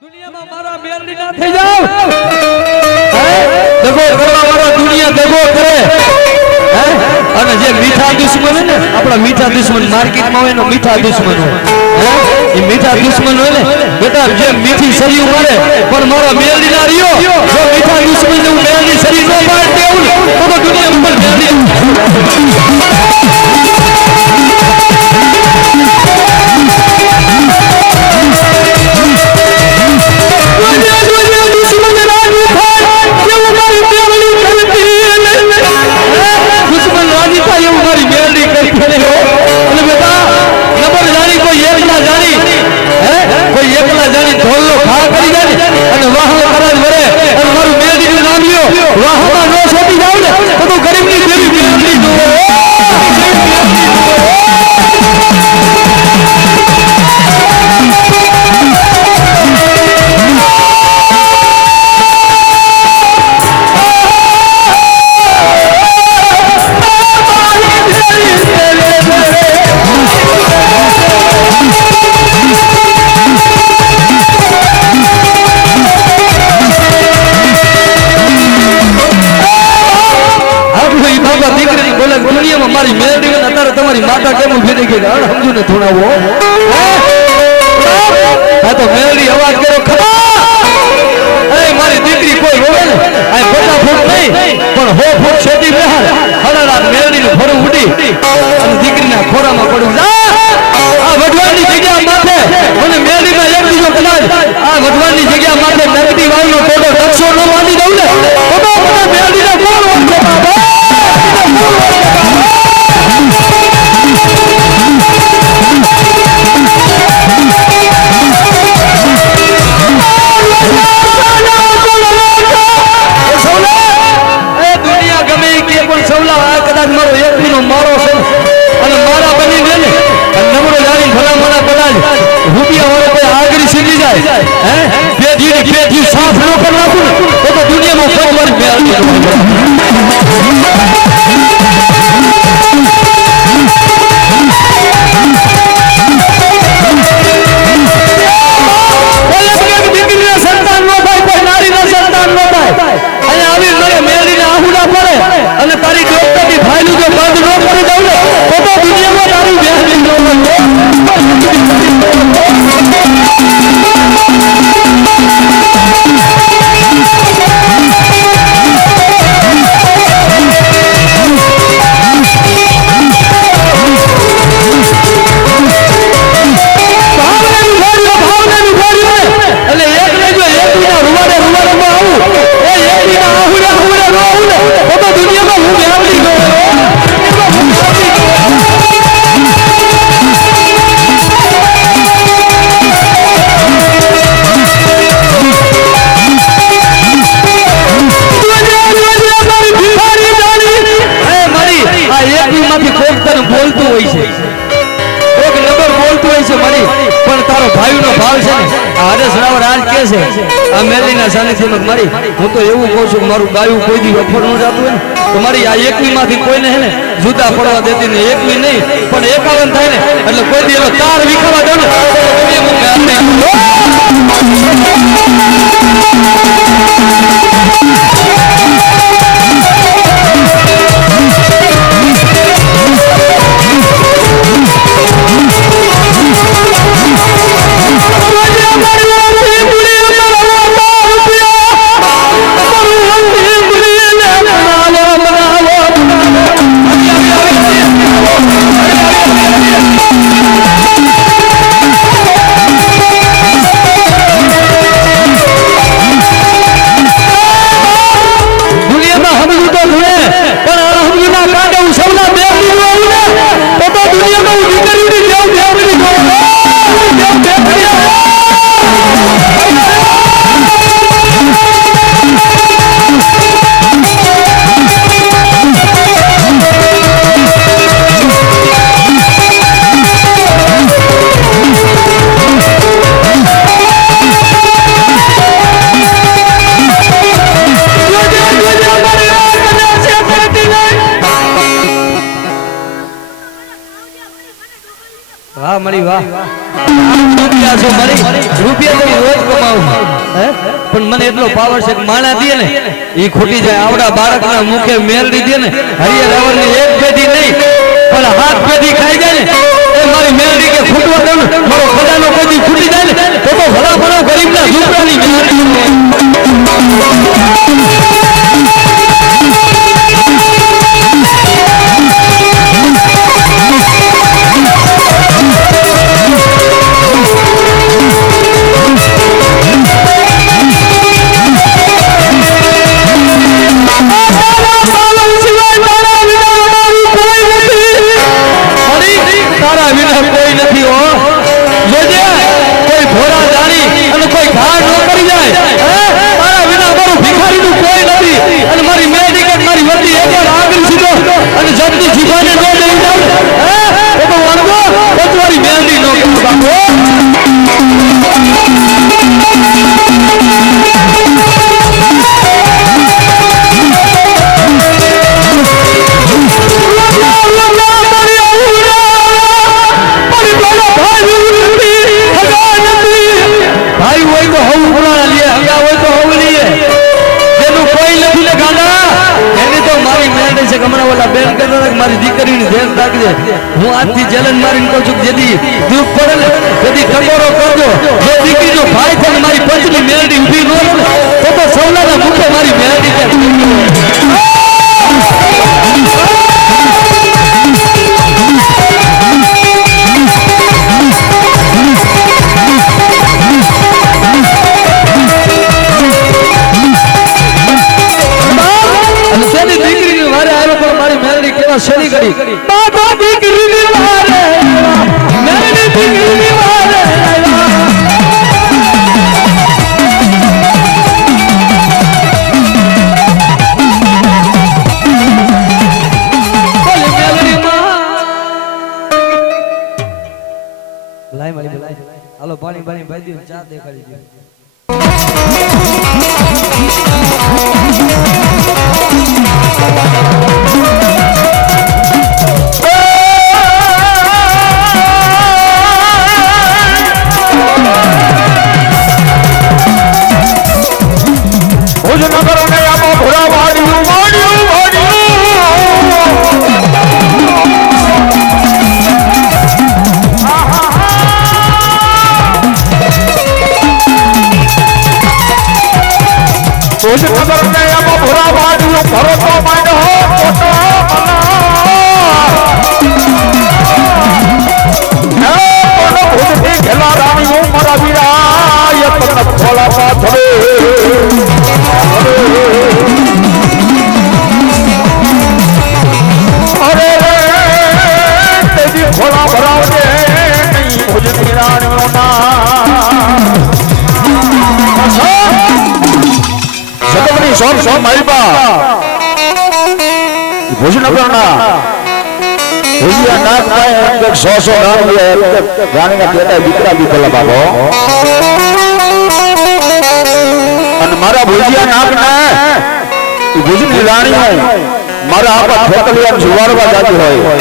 દુનિયામાં મારા મેલડી ના થઈ જાવ દગો કરવા વાળા દુનિયા દગો કરે અને જે મીઠા દુશ્મન ને આપણા મીઠા દુશ્મન માર્કેટમાં હોય ને મીઠા દુશ્મન હોય એ મીઠા દુશ્મન હોય ને બેટા જે મીઠી સરી મારે પણ મારા મેલડી ના રહ્યો જો મીઠા દુશ્મન ને હું મેલડી સરી નો માર દેવું તો દુનિયા ઉપર મેલડી મારી મેલડી અત્યારે તમારી માતા કેમ ફેરી ગઈ સમજુ ને થોડાવો હા તો મેલડી અવાજ કરો ખરા એ મારી દીકરી કોઈ રોવે ને આ ફટાફટ નહીં પણ હો ફૂટ છેતી બહાર હળારાત મેલડી નું ફોરું ઉડી અને દીકરીના ખોરામાં પડ્યું આ વઢવાણની જગ્યા માથે મને મેલડીમાં એક બીજો કદાચ આ વઢવાણની જગ્યા માથે નગદી વાળનો ટોટો રક્ષો ન માંડી દઉં ને તો મને મેલડીને કોણ ઓળખે બાબા મારો એકવીનો મારો છે અને મારા બની ને નમરો જાણી ભલા મને કદાચ રૂપિયા વાળો કોઈ આગળ સીધી જાય પેઢી સાફ ન કરી નાખું તો દુનિયામાં કોઈ મારી મેળવી સંતાન ન થાય કોઈ નારીના સંતાન ન થાય અને આવી મને મેળવીને આહુડા પડે અને તારી ડોક્ટરની ફાઇલ જો બંધ ન કરી દઉં ને તો દુનિયામાં તારી વ્યાજની બોલતું હોય છે એક નંબર બોલતું હોય છે મારી પણ તારો ભાઈનો ભાવ છે ને આ હરેશ રાવર આજ કે છે આ મેલીના સાનિધ્યમાં મારી હું તો એવું કહું છું મારું ગાયું કોઈ દી વફર ન જાતું હોય ને તો મારી આ એકવી માંથી કોઈને હે ને જુદા પડવા દેતી ને એકવી નહીં પણ 51 થાય ને એટલે કોઈ દી એનો તાર વિખાવા દો ને વાહ મારી વાહ રૂપિયા છો મારી રૂપિયા તો રોજ કમાવું હે પણ મને એટલો પાવર છે કે માણા દે ને ઈ ખોટી જાય આવડા બાળકના મુખે મેલડી દે ને હરિયર રાવણની એક પેઢી નહીં પણ હાથ પેઢી ખાઈ જાય ને એ મારી મેલડી કે ફૂટવા દઉં મારો ખજાનો કોઈ ફૂટી જાય ને તો ભલા ભલા ગરીબના ઝૂંપડાની મેલડી મારી દીકરીની ધ્યાન રાખજે હું આજથી ચેલેન્જ મારીને કહું છું કે જેથી દુઃખ પડે ને તેથી ટકોરો કરજો જો દીકરીનો ભાઈ છે ને મારી પંચની મેલડી ઊભી ન રહે તો સૌલાના મુખે મારી મેલડી છે શરી કરી બાબા દીકરીની વારે મેરી દીકરીની વારે બોલે મેરી માં લાઈ મારી લાઈ હાલો પાણી પાણી ભાઈ દી ચા દેખાડી દે મારા ભુજિયા નાક ને ભુજની રાણી મારા આપા ઠોકલિયા જુવારવા જાતી હોય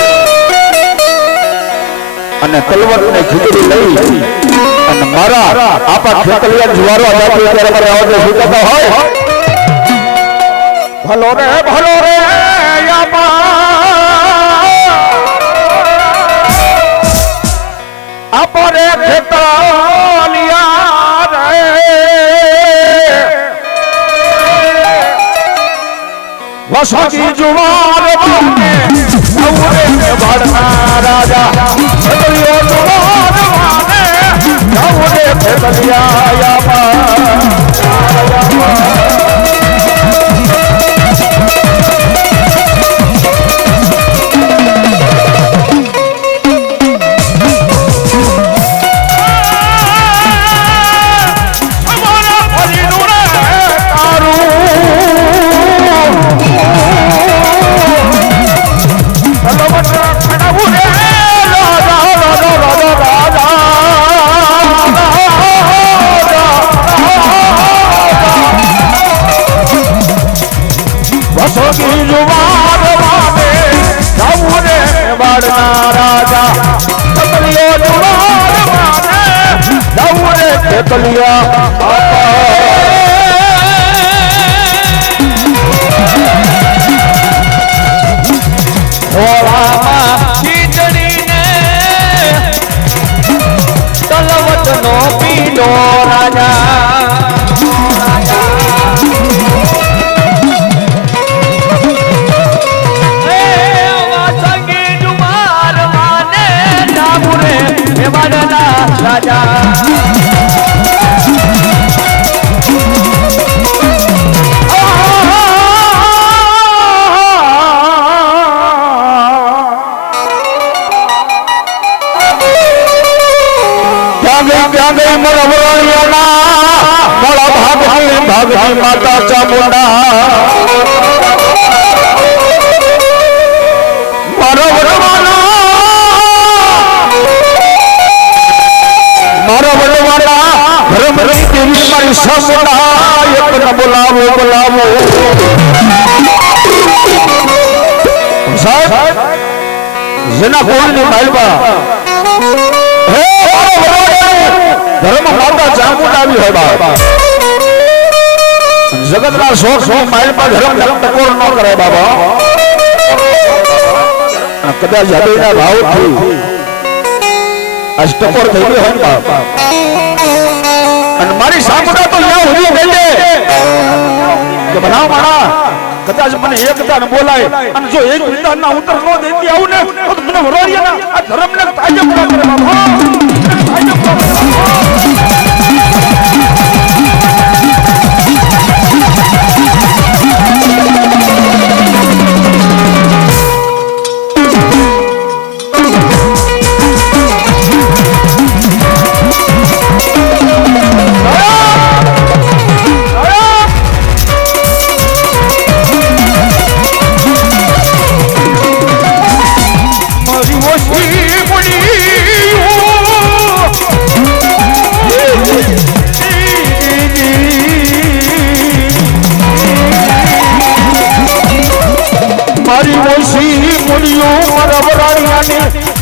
અને તલવટ ને ખીચડી લઈ અને મારા આપા ઠોકલિયા જુવારવા જાતી હોય ત્યારે મારે આવડે સુતાતા હોય ભલો રે આપરે ખેતલિયા રે વસતી જુવાર બાને નવરે ભડના રાજા સદિયો જુવાર બાને નવરે ખેતલિયા ખેતલિયા હોળામાં ખીચડીને તલવટનો પીડો રાજા ભાગની માતા ચામુંડા મારા વડવાના ધર્મની દેવી મારી ચામુંડા એકને બોલાવો બોલાવો સાહેબ જેના કોલની માલબા હે ધર્મ માતા ચામુંડા આવી હોય બાબા જગતના 100 માઇલ પર ધર્મ ટકોર ન કરે બાબા કદાચ હૃદયના ભાવથી આજ ટકોર થઈ ગયો હોય બાબા અને મારી સામુંડા તો યા ઉભી ગઈ છે કે બનાવ મારા કદાચ મને એકતા ને બોલાય અને જો એક વિધાનના ઉત્તર ન દેતી આવું ને તો મને વરોડિયાના આ ધર્મને તાજબ ન કરે બાબા તાજબ ન કરે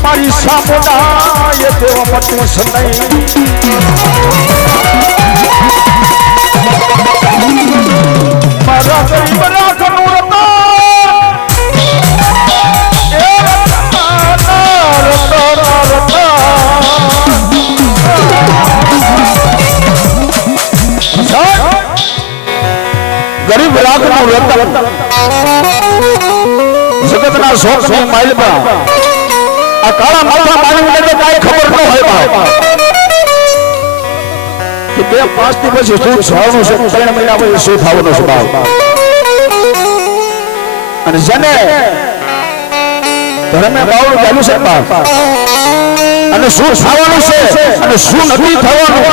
મારી સામુંડા એ દેવપતિ સનઈ મારા ગરીબ રાખનું રતન એ ગરીબ રાખનું રતન જગતના 100 માઇલમાં આ કાળા માથા માનવીને તો કાંઈ ખબર ન હોય બાપ કે 2-5 થી પછી શું થવાનું છે 3 મહિના પછી શું થવાનું છે બાપ અને જેને ધર્મે બાવળું ચાલ્યું છે બાપ અને શું થવાનું છે અને શું નથી થવાનું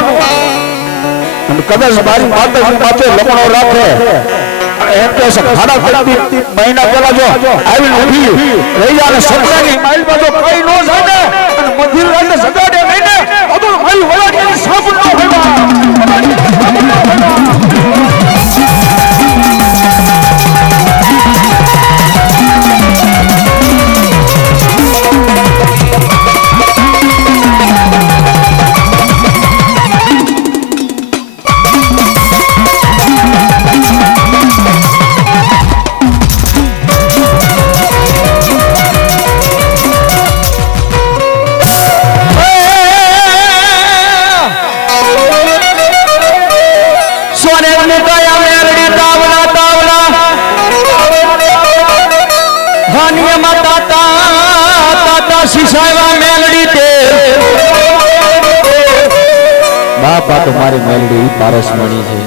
અને કદાચ મારી માથે લમણો રાખે એમ કે ખાડા ખડતી મહિના પહેલા જો આવીને ઊભી રહી જાય અને સપનાની માઇલમાં જો કઈ ન જાય ને અને મંદિર રાતે સગાડે નહીં ને તો ભાઈ વળાની સાપ ન હોય બાપા તો મારી મેલડી પારસમણી છે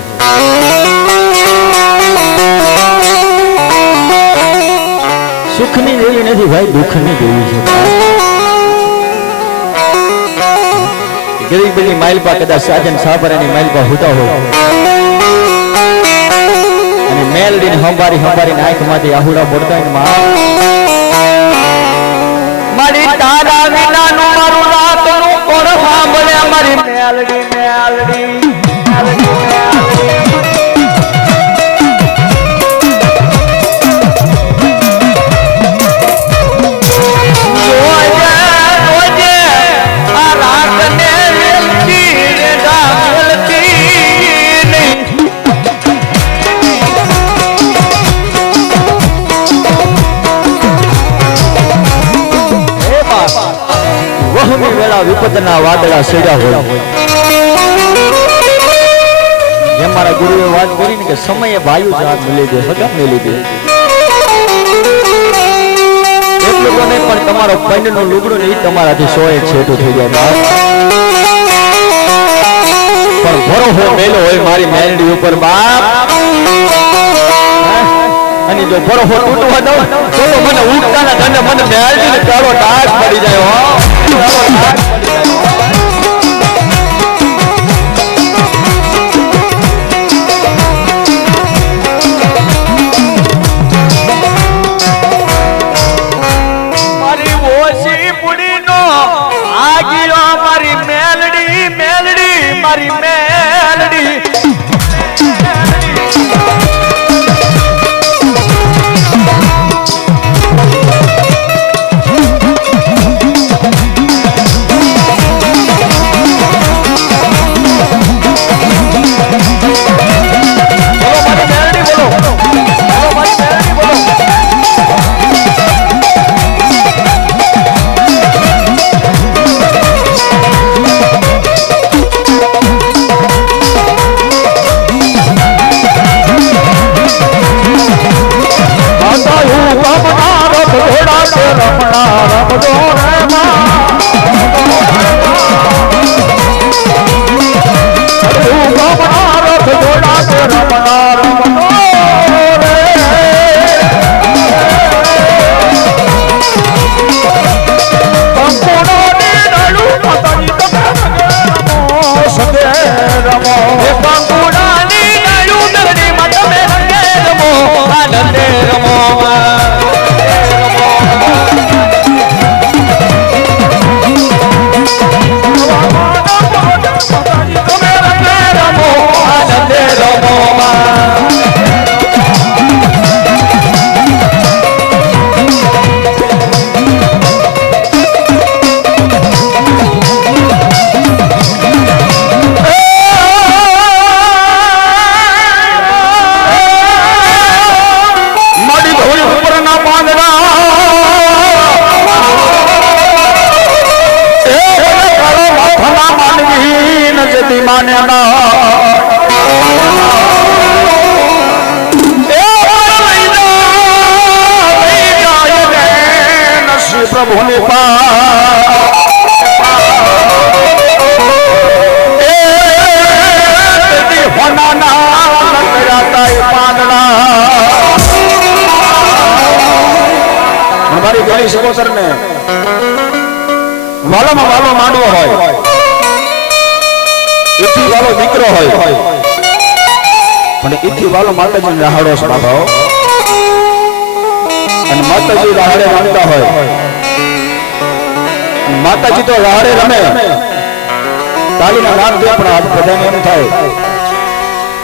સુખની દેવી નથી ભાઈ દુઃખની દેવી છે ગરીબ બધી માઇલ પર કદાચ સાજન સાબરાની માઇલ પર હોતા હોય અને મેલડીને હંબારીને આંખમાંથી આહુડા પડતા હોય મારી તારા વિનાનું મારું રાતનું કોણ સાંભળે મારી મેલડી આ રાતને વેલકી રે ડાલ વહુની વેળા વિપદના વાદળા સેડ્યા હોય જેમ મારા ગુરુએ વાત કરી ને કે સમયે વાયુ જાત મિલી દે સદા મિલી દે એટલું તો નહીં પણ તમારો પૈંડનું લુગડું ને તમારાથી સોએ છેટું થઈ જાય બાપ પણ ભરોસો મેલો હોય મારી મેરડી ઉપર બાપ અને જો ભરોસો તૂટવા દઉં તો મને ઉઠતાના ધને મને મેરડીને કાળો ડાઘ પડી જાય હો કાળો ડાઘ પડી જાય મારી મેલડી પ્રભુની મારી ગળી સગોતર ને વાલામાં વાલો માંડવો હોય એથી વાલો દીકરો હોય પણ એથી વાલો માતાજી રાહડો છે બાબા અને માતાજી રાહડે માંગતા હોય માતાજી તો રાહડે રમે તાળીના નામ દે પણ આજ બધાને એમ થાય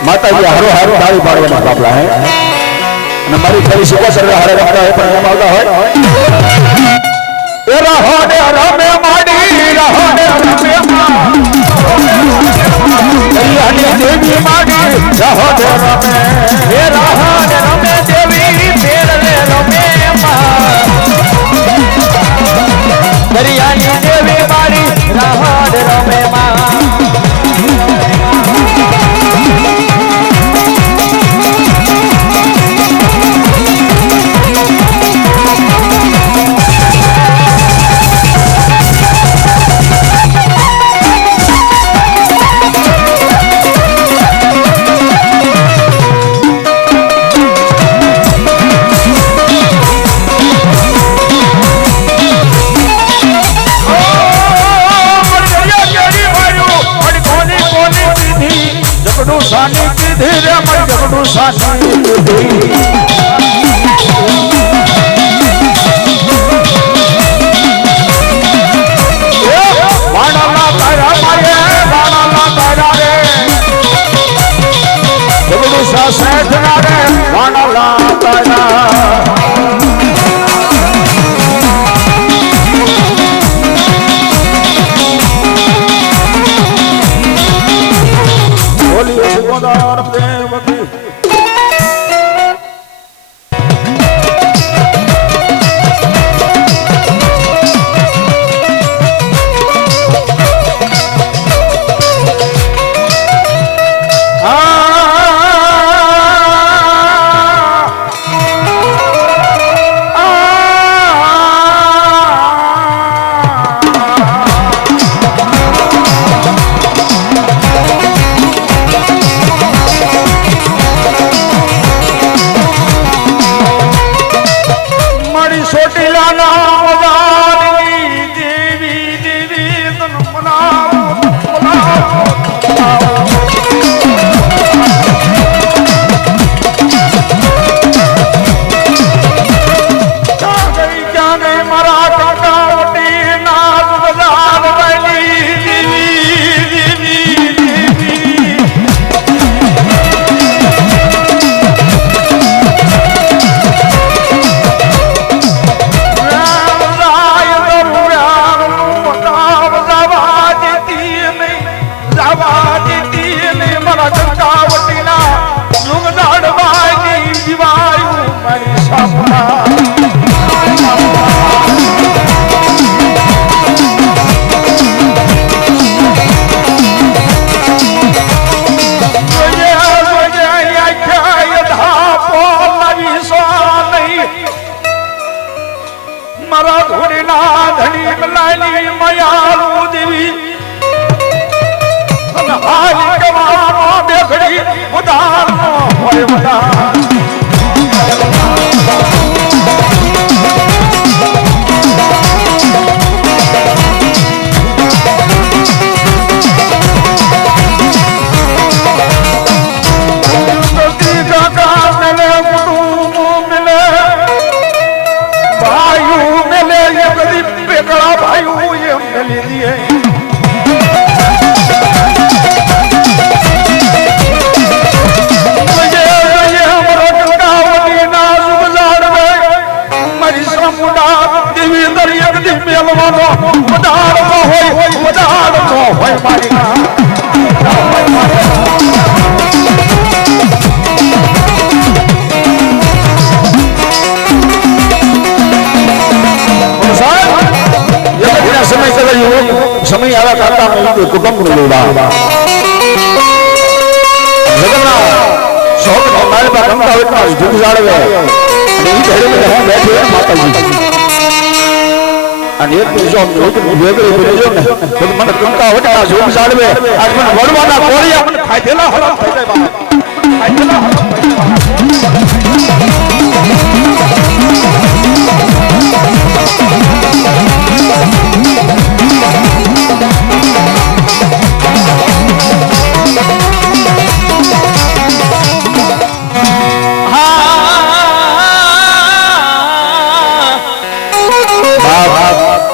માતાજી હારો હારો તાળી પાડવાના બાપલા હે અને મારી ફરી સગોતર રાહડે રમતા હોય પણ એમ આવતા હોય એ રાહડે રમે માડી રાહડે રમે દરિયાની દેવી માડી રાહડે રમે એ રાહડે રમે દેવી ફેરલે રમે દરિયાની દેવી માડી રાહડે રમે મારા ધોડીના ધણી મલાલી મયાળુ દેવી અને હાલી કવાનો બેખડી ઉધારનો હોય ઉધાર સમય આવા કાકા મેં કુટુંબ નું લેવા જગના શોક નો માલબા કંકા વેટના જુગ જાળવે અને ઈ ઘરે મે હું બેઠો માતાજી અને એક જો વેગળી બોલ્યો ને તો મને કંકા વેટના જુગ જાળવે આજ મને વડવાના કોળિયા મને ખાધેલા હરામ થઈ જાય બાપા ખાધેલા હરામ થઈ જાય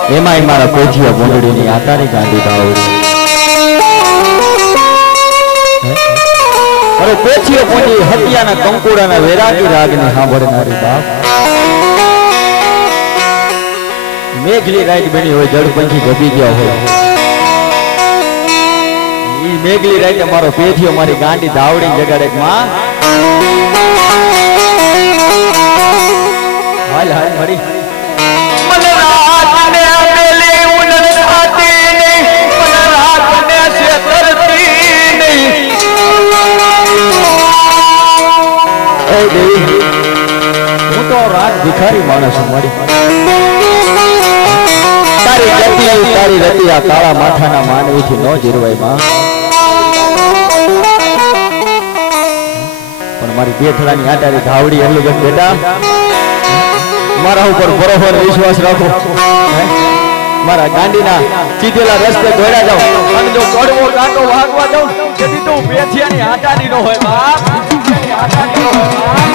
એમાં મારા કોઠિયા બોંદડીની આતારી ગાંધી ધાવડી અરે કોઠિયો બોંડી હતિયાના કંકુડાના વેરાગી રાગને સાંભળનારી બાપ મેઘલી રાત બની હોય જળ પંખી ગભી ગયા હોય ઈ મેઘલી રાતે મારો પેઠિયો મારી ગાંડી ધાવડી જગાડે માં હાલ હાલ મરી હું તો રાત ભિખારી માણસ છું મારી તારી રતી આ કાળા માથાના માનવીથી ન જીરવાય માં પણ મારી બેઠડાની આટારી ધાવડી એટલું ગમ બેટા મારા ઉપર ભરોસો અને વિશ્વાસ રાખો મારા ગાંડીના ચીધેલા રસ્તે દોડ્યા જાવ અને જો કડવો કાંટો વાગવા જાઉં તેથી તો બેઠિયાની આટારી નો હોય બાપ આટારી નો હોય બાપ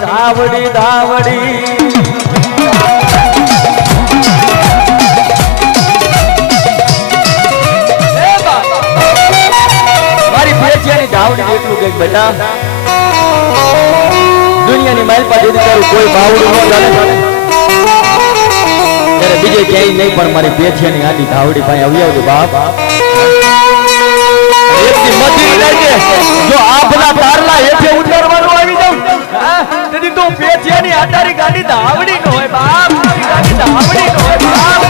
ધાવડી ધાવડી મારી પેચિયાની ધાવડી એટલું કે બેટા દુનિયાની માઇલ પાસે કોઈ બાવડું ન ચાલે ત્યારે બીજે ક્યાંય નહીં પણ મારી પેચિયાની આડી ધાવડી પાસે આવી આવજો બાપ એકથી મધી જાય જો આપના તારલા હેઠે ઉતારવાનું આવી જાવ તેથી તો પેચિયાની આટારી ગાડી ધાવડી નો હોય બાપ ગાડી ધાવડી નો હોય બાપ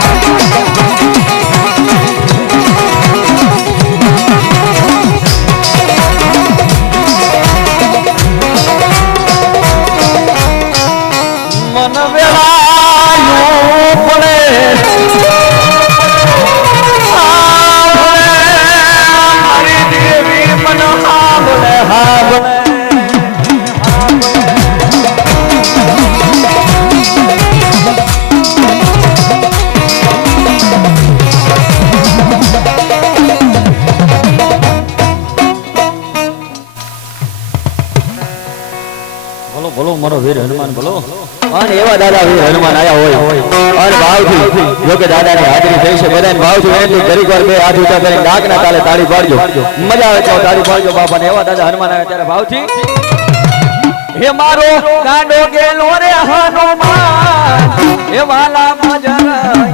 મારો વીર હનુમાન બોલો. અને એવા દાદા વીર હનુમાન આયા હોય અને ભાવથી જો કે દાદાની હાજરી થઈ છે બધાને ભાવથી વિનંતી ઘડીક વાર બે હાથ ઊંચા કરીને ડાકના તાલે તાળી પાડજો. મજા આવે તો તાળી પાડજો બાપા. ને એવા દાદા હનુમાન આવ્યા ત્યારે ભાવથી હે મારો ગાંડો ગેલો રે હનુમાન હે વાલા મજરા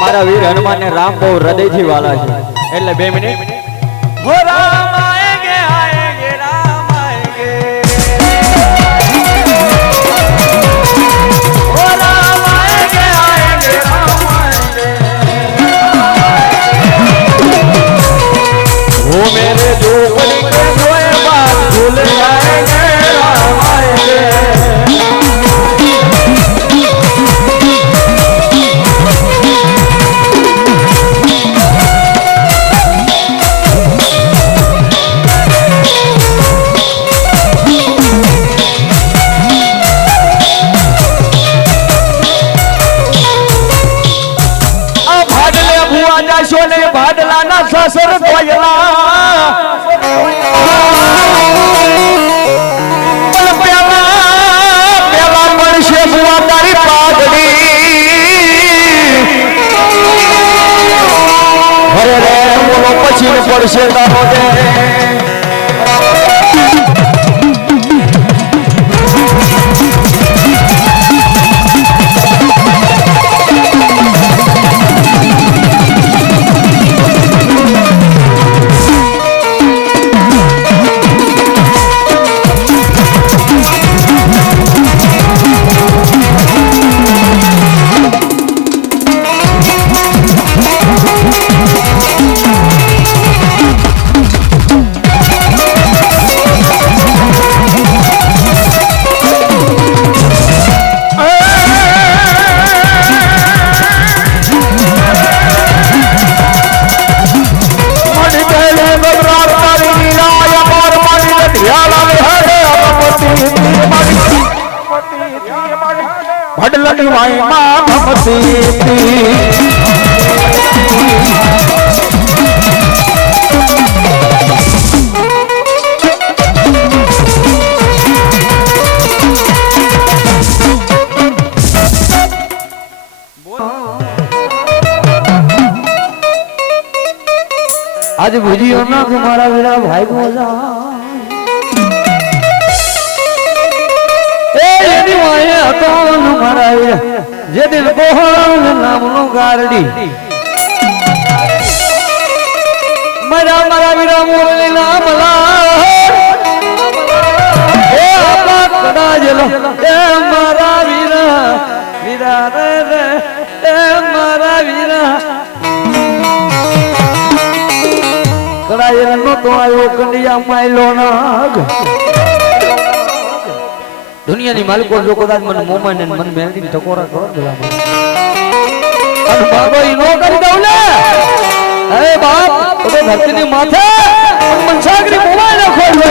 મારા વીર હનુમાન ને રામ બહુ હૃદયથી વાલા છે એટલે 2 મિનિટ હો રામ આએંગે રામ આએંગે હો રામ આએંગે રામ આએંગે हो मेरे झोपड़ी के सोए बात भूल जाएंगे राम आएंगे भाडला ना ससर कोयला पेला पेला मणशे बुआ तारी पागड़ी अरे रे बोलो पछी ने पड़शे तारो दे भडलनी माई मां भमती आज बुझियो ना कि मारा मेरा भाई बोला जे दिन कोहल नामनो गारडी मरा मरा विरा मोरे नाम ला ए आपा कदा કળાયેલો એ મારા વીરા વીરા રે રે એ મારા વીરા કળાયેલો નો તો આવ્યો કંડિયા માયલો નાગ દુનિયાની માલિકો જો કદાચ મને મોમાન ને મન મેલડી ટકોરા કરો દલા અને બાબા ઈ નો કરી દઉં ને અરે બાપ તો ધરતીની માથે મનસાગરી મોમાન ખોલવે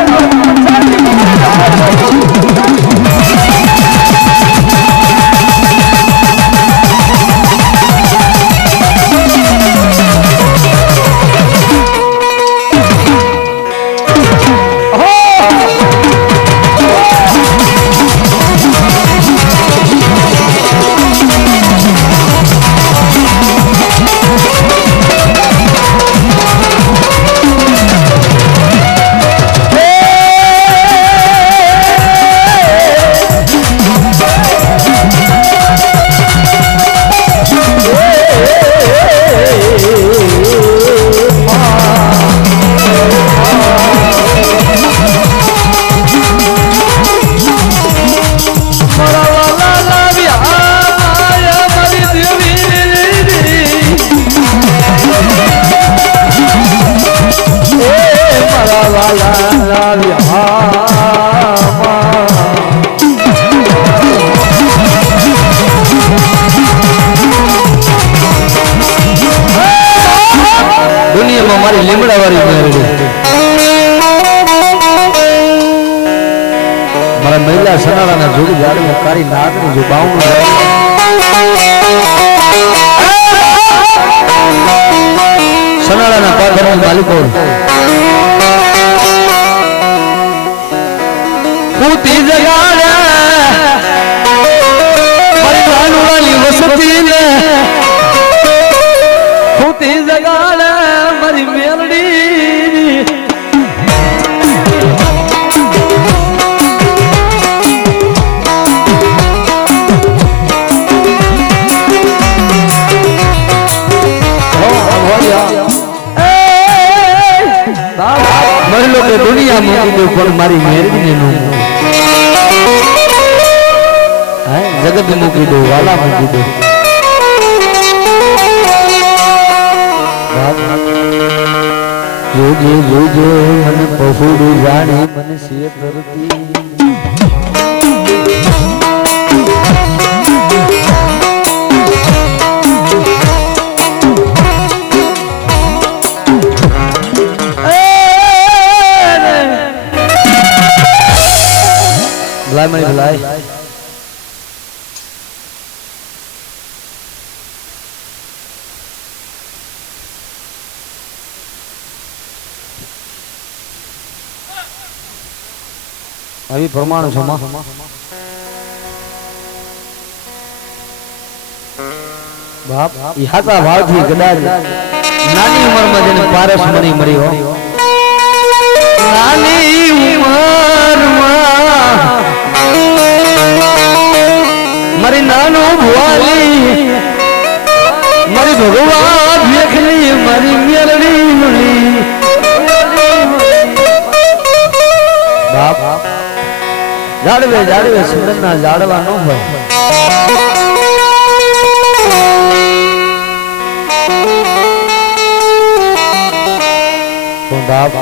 દુનિયામાં મારી લીમડા વાળી મેરડી મારા મહિલા સનાળાના જોડી જાડે કાળી નાગની જો બાવનું સનાળાના પાદરના માલિકો પૂતી જગાડે મારી રાનુડાની વસતી ને પૂતી જગાડે મારી મેલડી મહિલો કે દુનિયા મૂકી દઉં પણ મારી મેરડીને નો જગત મૂકી દઉં વાલા મૂકી દઉં જોજે જોજે મને પહોળી જાણે મને સિય કરતી ભલાઈ મારી ભલાઈ આવી પ્રમાણ છો માં બાપ ઈ હાચા ભાવથી કદાચ નાની ઉંમરમાં જેને પારસ મરી મરી હો નાની ઉંમરમાં મારી નાનો ભુવાલી મારી ભગવાન દેખલી મારી મેલડી મળી બાપ જાડવે જાડવે સુંદરના જાડવા ન હોય તો બાપ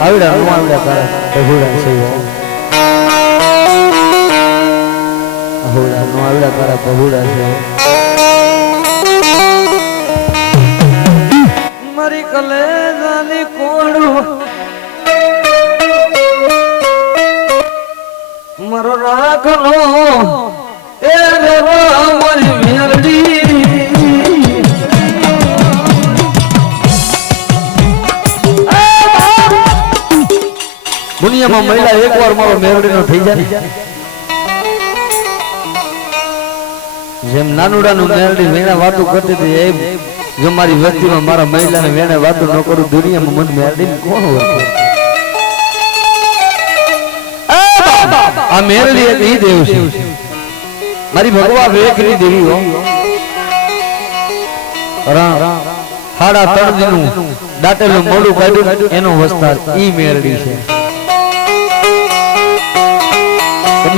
આવડા નો આવડા કરે બહુડા છે હોડા નો આવડા કરે બહુડા છે મારી કલેજાની કોડું મારો રાખનો એ રેવા મારી મેલડી દુનિયામાં મહિલા એકવાર મારો મેલડીનો થઈ જાય જેમ નાનુડાનું મેલડી વેણા વાતો કરતી હતી એમ જો મારી વ્યક્તિમાં મારા મહિલાને વેણા વાતો ન કરું દુનિયામાં મન મેલડી કોણ ઓળખે આ મેરડી એક ઈ દેવ છે મારી ભગવાન વેખરી દેવી હો હાડા 3 દિનનું દાટેલું મોડું કાઢ્યું એનો વસ્તાર ઈ મેરડી છે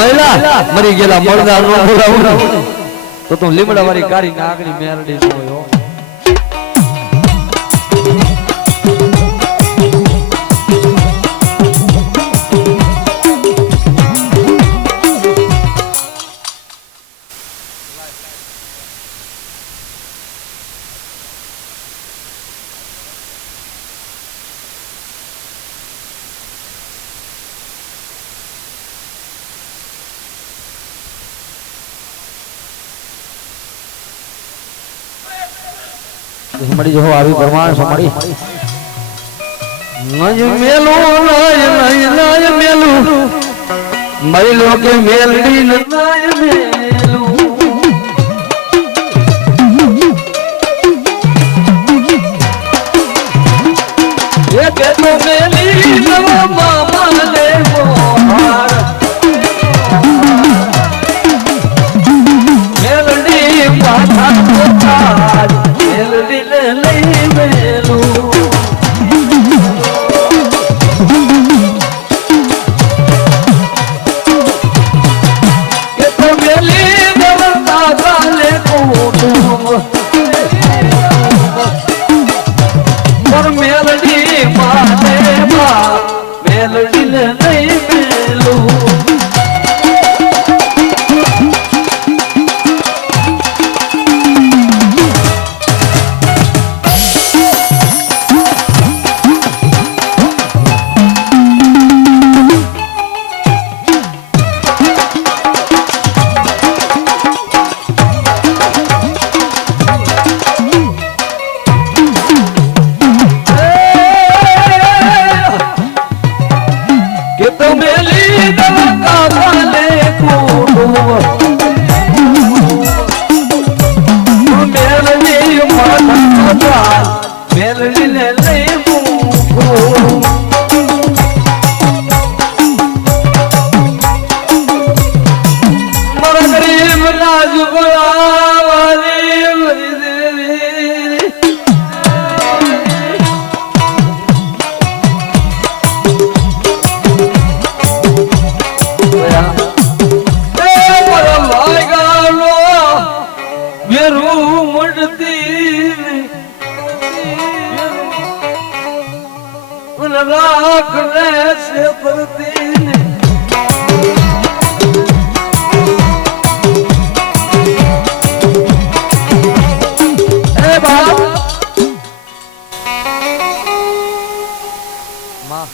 મહિલા મરી ગયેલા મળદા નો બોલાવું તો તું લીમડા વાળી કારી નાગણી મેરડી જોયો મળી જો આવી પ્રમાણ સમડી નય મેલું નય મેલું મરી લો કે મેલડી નય મેલું એ કે તો મેલી નવા મામા લે મોહાર મેલડી પાછા પોતા મેલડી લે લઈ મેલું કે તો મેલી નવા કાલે કોટું પર મેલડી માને મા મેલડી લે લઈ મેલું राख ले से परदीन ए बाप मां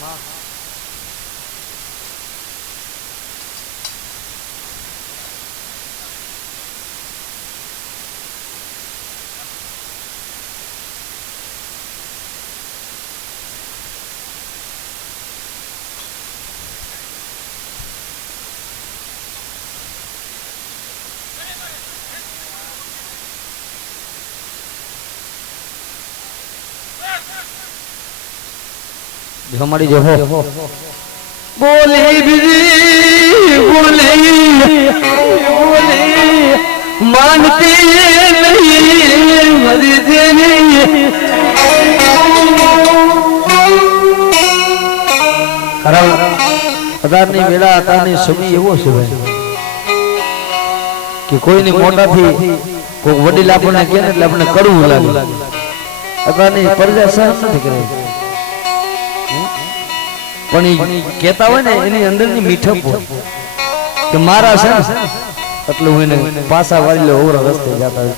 મળી જો बोली बिजी बोली मानती नहीं मरती नहीं અતારની વેળા અતારની સમય એવો છે ભાઈ કે કોઈની મોટાથી કોઈ વડીલ આપણને કહે ને એટલે આપણને કડવું લાગે અતારની પ્રજા સહન નથી કરે પણ એ કહેતા હોય ને એની અંદરની મીઠપ હોય કે મારા છે એટલે હું એને પાછા વાળી લે ઓવર રસ્તે જતા હોય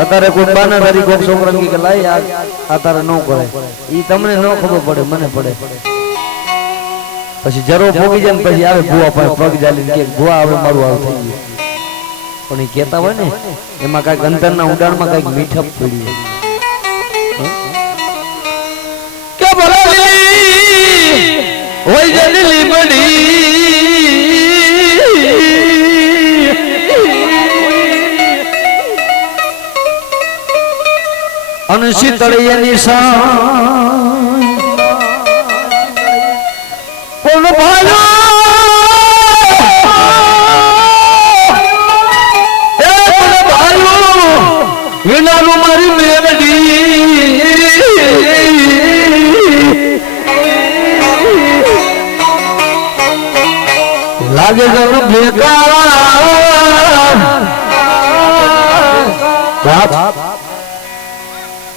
અત્યારે કોઈ બાના તારી કોઈક છોકરા કે લાઈ આ તારે ન કરે એ તમને ન ખબર પડે મને પડે પછી જરો ભોગી જાય ને પછી આવે ભૂવા પાસે પગ જાલીને કે ભૂવા હવે મારું આવ થઈ ગયું પણ એ કહેતા હોય ને એમાં કઈક અંતરના ઉડાણમાં કઈક મીઠપ પડી કે બોલાવી હોય જલી બડી અનસી તળિયાની સાં કોણ ભાયો એ કોણ ભાયો વિનાનું મારી મેરડી લાગે જણ ભેકાર બાપ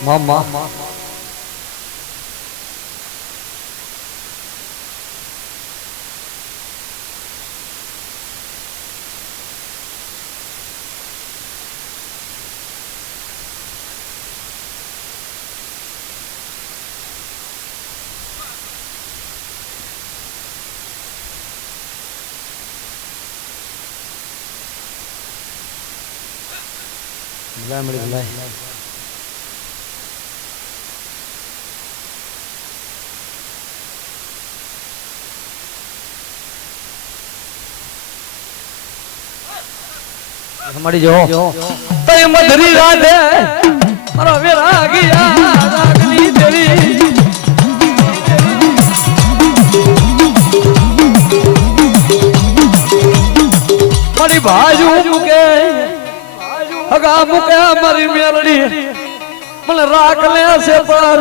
મામા हमारी जो तो मधुरी राधे मारो विरागिया रागनी तेरी मारी बाजू मुके हगा मुके मारी मेरड़ी मन राख ले से पार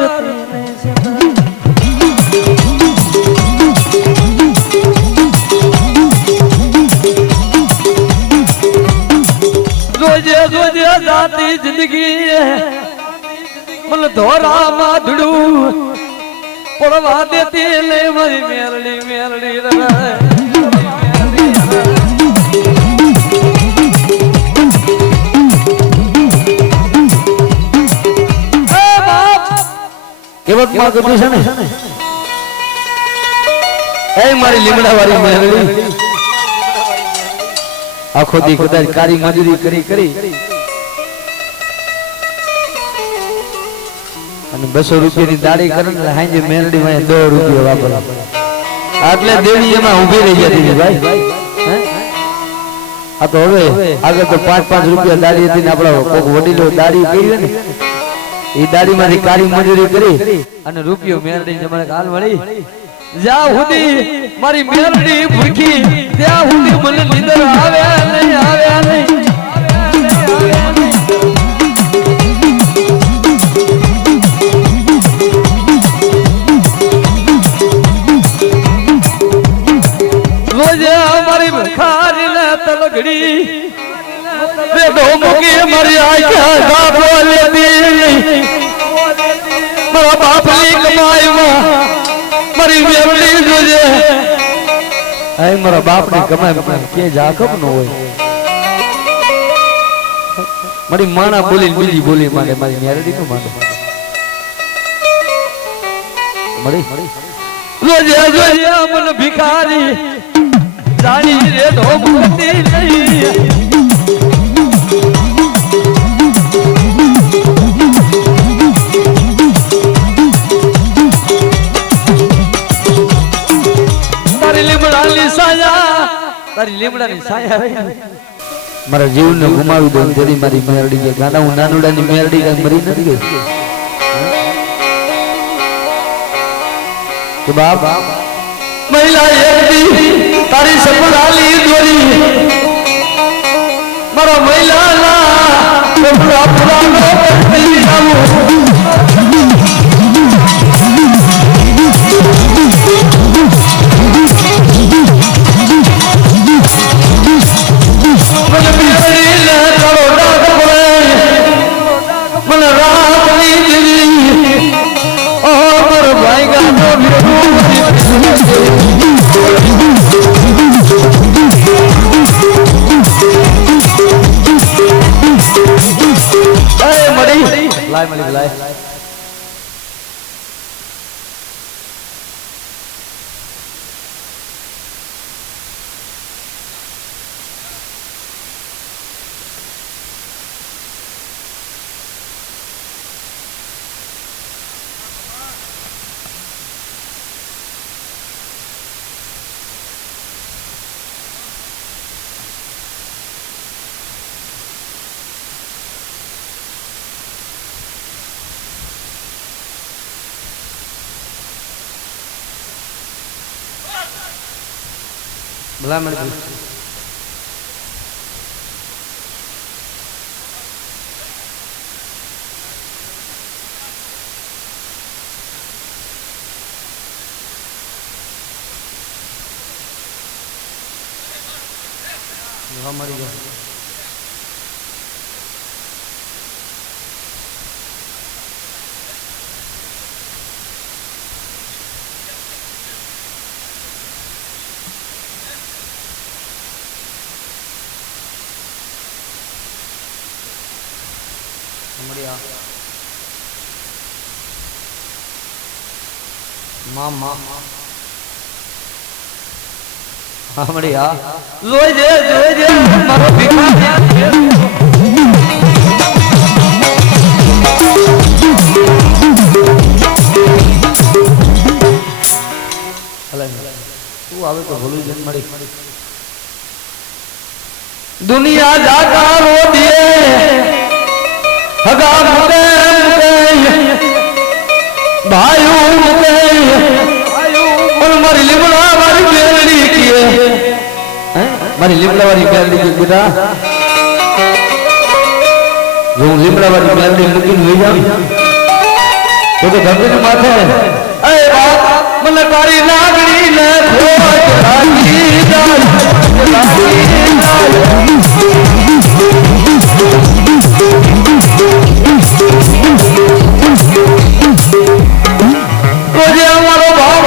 रोजे रोजे जाती जिंदगी मन धोरा माधड़ू पड़वा देती ले मारी मेरड़ी मेरड़ी કેવત માં કીધું છે ને એ મારી લીમડા વાળી મેરડી આખો દી કદાચ કારી મજૂરી કરી કરી અને 200 રૂપિયાની દાડી કરે ને હાંજે મેરડી માં 2 રૂપિયા વાપરે આટલે દેવી એમાં ઊભી રહી જતી ભાઈ આ તો હવે આગળ તો 5-5 રૂપિયા દાડી હતી ને આપણો કોક વડીલો દાડી કરી ને એ દાડી માંથી કારી મજૂરી કરી અને રૂપિયો મેરડી જમણે કાલ મળી જ્યાં સુધી મારી મેરડી ભૂખી ત્યાં સુધી મને નીંદર આવે નહીં આવે નહીં રોજે મારી ખારી ને તલગડી રે દો મુકી મારી આંખા ગાબો લેતી મારા બાપની કમાઈમાં મારી મેરડી જોજે આય મારા બાપની કમાઈ કે જાખમ ન હોય મારી માણા બોલી બીજી બોલી માંગે મારી મેરડી નું માંગે મળી રોજે રોજે મન ભિખારી જાણી રે ધોમતી નહીં તારી લીમડાની સાયા રહી મારા જીવને ગુમાવી દઉં તેરી મારી મેરડી કે ગાના હું નાનુડાની મેરડી કઈ મરી નથી ગઈ કે બાપ મહિલા એકદી તારી સપનાલી દોરી મારા મહિલાના પૂરા પુરાનો કરી આવું ભલામણ મળી જાય મામા હમડિયા જોઈજે જોઈજે મારો ભીખા તું આવે તો ભૂલી જન મળી દુનિયા જાગા રોદીએ હગા મુકે ભાઈઓ મુકે और मारी लिमड़ा वाली बेलड़ी की है मारी लिमड़ा वाली बेलड़ी की बेटा जो लिमड़ा वाली बेलड़ी मुकिन हुई जावी तो धरती ने माथे अरे बाप मन कारी लागड़ी ने खोज राजी रोजे हमारो भाव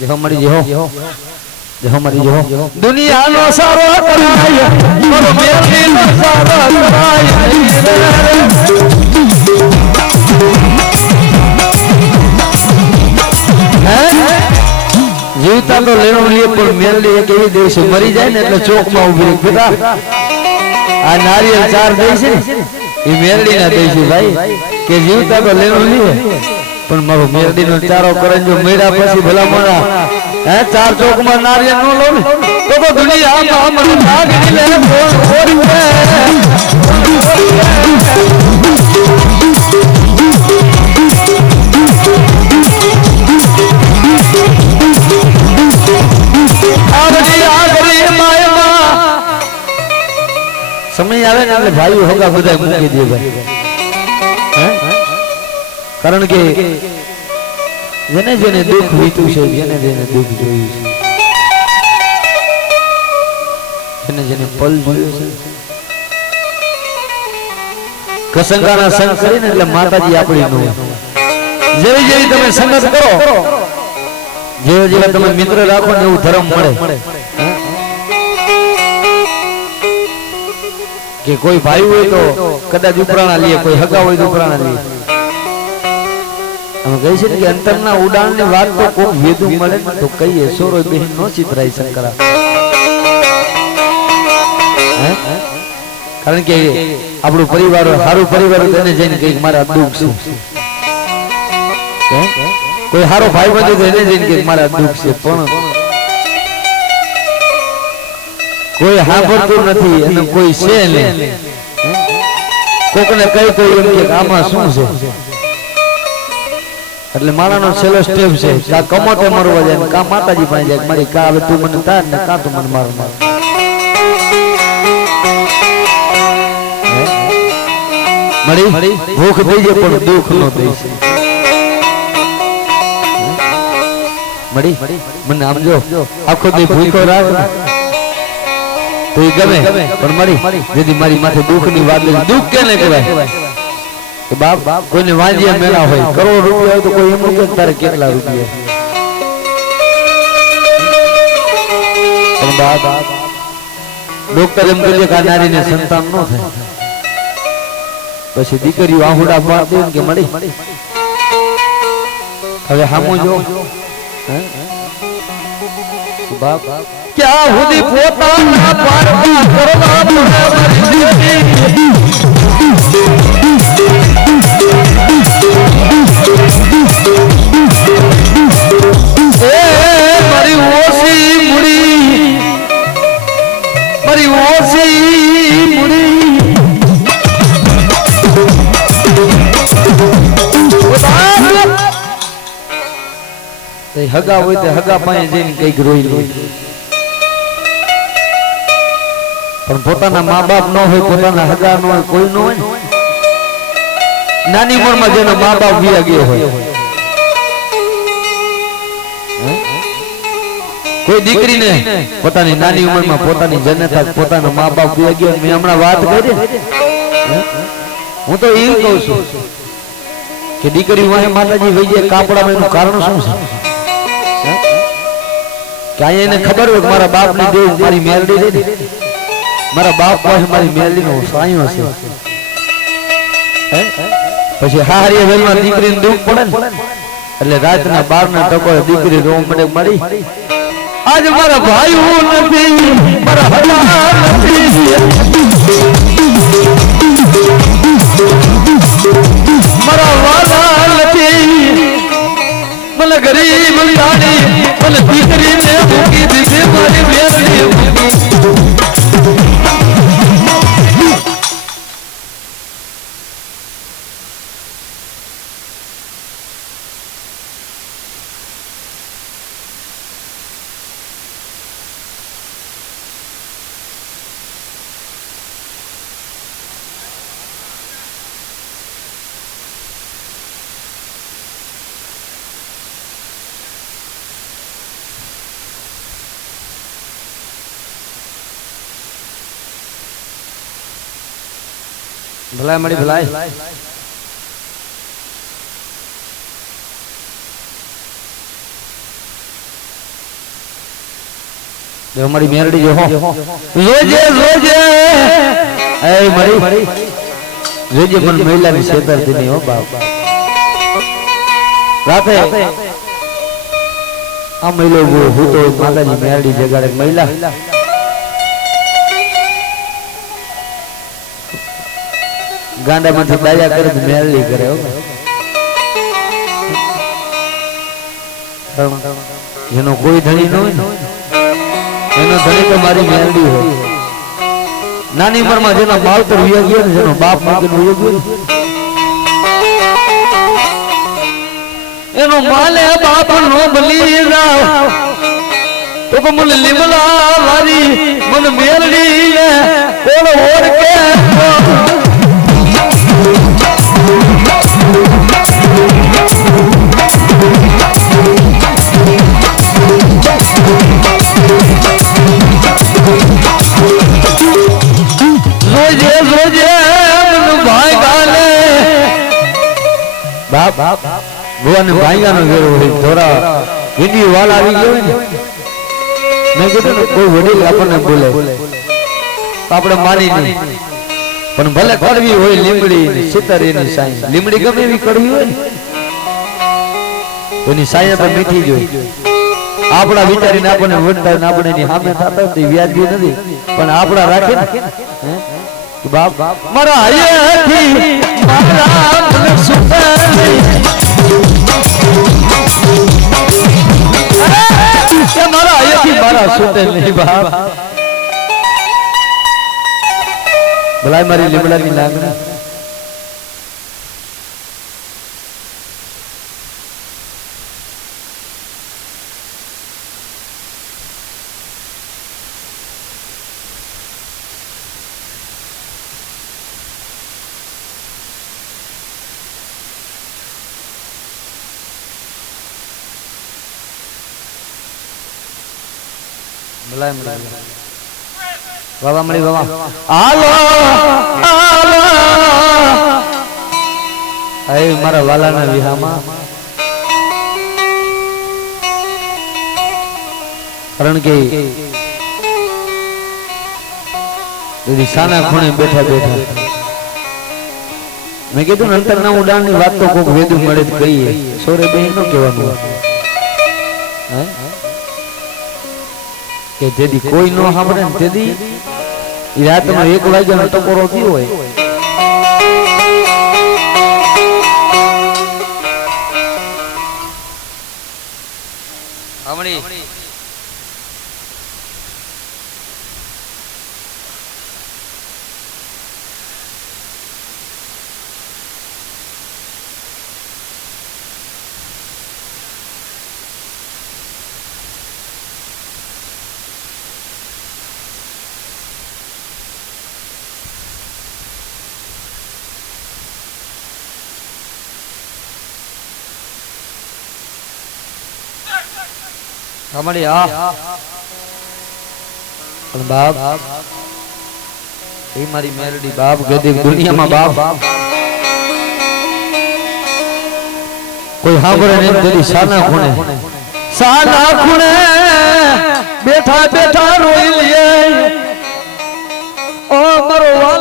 જેહો મરી જેહો મરી જેહો દુનિયાનો સારો કરાય મારો મેરડીનો સારો કરાય જીવતા તો લેણો લે પણ મેરડી એક એવી દેશ મરી જાય ને એટલે ચોકમાં ઊભી રહી બેટા આ નારિયેળ ચાર દે છે એ મેરડીના દે છે ભાઈ કે જીવતા તો લેણો લે પણ મારો મેરડીનો ચારો કરે જો મેળા પછી ભલા મોણા હે ચાર ચોકમાં નારિયેળ નો લો ને તો દુનિયામાં મને લાગી લે સમય આવે ને એટલે ભાઈઓ હોગા બધા મૂકી દે ભાઈ કારણ કે જેને જેને દુઃખ વીતું છે જેને જેને દુઃખ જોયું છે જેને જેને પલ જોયું છે કસંગાના સંગ કરીને એટલે માતાજી આપણી નો જેવી જેવી તમે સંગત કરો જેવા જેવા તમે મિત્ર રાખો ને એવું ધર્મ મળે કે કોઈ ભાઈ હોય તો કદાચ ઉપરાણા લે કોઈ હગા હોય તો ઉપરાણા લે અમે કહી છે કે અંતરના ઉડાણ ની વાત તો કોઈ વેદુ મળે તો કહીએ સોરો બહેન નો ચિતરાય શંકરા કારણ કે આપણું પરિવાર સારું પરિવાર તેને જઈને કઈક મારા દુઃખ છે કોઈ સારો ભાઈ બંધ તો એને જઈને કઈક મારા દુઃખ છે પણ કોઈ સાંભળતું નથી અને કોઈ છે નહીં કોકને કઈ તો એમ કે આમાં શું છે એટલે મારાનો છેલ્લો સ્ટેપ છે કા કમોટે મરવા જાય કા માતાજી પાસે જાય મારી કા હવે તું મને તાર ને કા તું મને માર મળી ભૂખ થઈ જાય પણ દુઃખ નો થઈ છે મળી મને સમજો આખો દી ભૂખો રાખ તો એ ગમે પણ મળી જેથી મારી માથે દુઃખ ની વાત દુઃખ કેને કહેવાય કે બાપ કોઈને વાંજિયા મેળા હોય કરોડ રૂપિયા હોય તો કોઈ એમ કે તારે કેટલા રૂપિયા પણ બાપ ડોક્ટર એમ કહે કે આ નારીને સંતાન ન થાય પછી દીકરીઓ આહુડા પાડ દે કે મળી હવે હામો જો બાપ क्या हुदी पोताना पारवा करवा पड़े હગા હોય તે હગા પાસે જઈને કઈક રોઈ લે, પણ પોતાના મા બાપ ન હોય, પોતાના હગા ન હોય, કોઈ ન હોય ને, નાની ઉંમરમાં જેનો મા બાપ વિયા ગયો હોય, કોઈ દીકરીને પોતાની નાની ઉંમરમાં પોતાની જનતા પોતાના મા બાપ વિયા ગયો, મેં હમણાં વાત કરી, હું તો એવું કહું છું કે દીકરી વાહે માતાજી વહી જાય કાપડામાં, એનું કારણ શું છે? કે અહીંયા એને ખબર હોય કે મારા બાપ ને દેવ મારી મેલડી દે, મારા બાપ પાસે મારી મેલડી નો સાયો છે, પછી હારી વેલમાં દીકરીને દુઃખ પડે ને એટલે રાતના 12 ના ટકોરે દીકરી રોમ પડે મળી, આજ મારા ભાઈઓ નથી, મારા હલા નથી, મારા વાલા નથી, મને ગરીબ લાડી મને દીકરીને મૂકી દીધી મારી મેલડી મૂકી. ભલાઈ મળી ભલાઈ, અમારી મેરડી જો રોજે રોજે એ મળી રોજે પણ મહિલાની છેતરતી નહીં હો બાપ. રાતે આ મહિલો હું તો માતાજી મેરડી જગાડે મહિલા ગાંડામાંથી દાયા કરે મેરડી કરે, જેનો કોઈ ધણી ન હોય એનો ધણી તો મારી મેરડી હોય. નાની ઉંમરમાં જેનો માવતર વિયા ગયો ને, જેનો બાપ મૂકીને વિયો ગયો એનો માલે બાપ નો બલી જાવ તો મને લીમલા મારી મને મેરડી ને કોણ ઓળખે. રોજે રોજે ભાઈ ગાલે બાપ ભુવાને ભાઈગાનો વેરો હોય, થોડા વિડીયો વાળ આવી ગયો હોય ને, મેં કીધું ને કોઈ વડીલ આપણને બોલે તો આપણે માની નહીં, પણ ભલે કડવી હોય લીમડી સિતર એની સાઈ, લીમડી ગમે એવી કડવી હોય ને એની સાઈ તો મીઠી જ હોય. આપણા વિચારીને આપણને વડતા ને આપણે એની સામે થતા હોય વ્યાજબી નથી, પણ આપણા રાખે ને બાપ મારા હૈયાથી મારા મને સુતારી કે મારા હૈયાથી મારા સુતે નહીં બાપ. ભલાઈ મારી લીમડાની લાગણી બાબા મળી બાબા હાલો હાલો એ મારા વાલાના વિહામાં, કારણ કે સાના ખૂણે બેઠા બેઠા મેં કીધું ને અંતરના ઉડાણની વાત તો કોઈક વેદુ મળે તો કહીએ, સોરે બે નો કહેવાનું કે જેદી કોઈ નો સાંભળે ને તેદી રાતનો 1 વાગ્યાનો ટકોરો થયો હોય હમણી અમારી આ પણ બાપ એ મારી મેલડી બાપ ગદી દુનિયામાં બાપ કોઈ સાંભળે ને એમ કરી સાના ખૂણે બેઠા બેઠા રોઈ લે ઓ મારો વાલ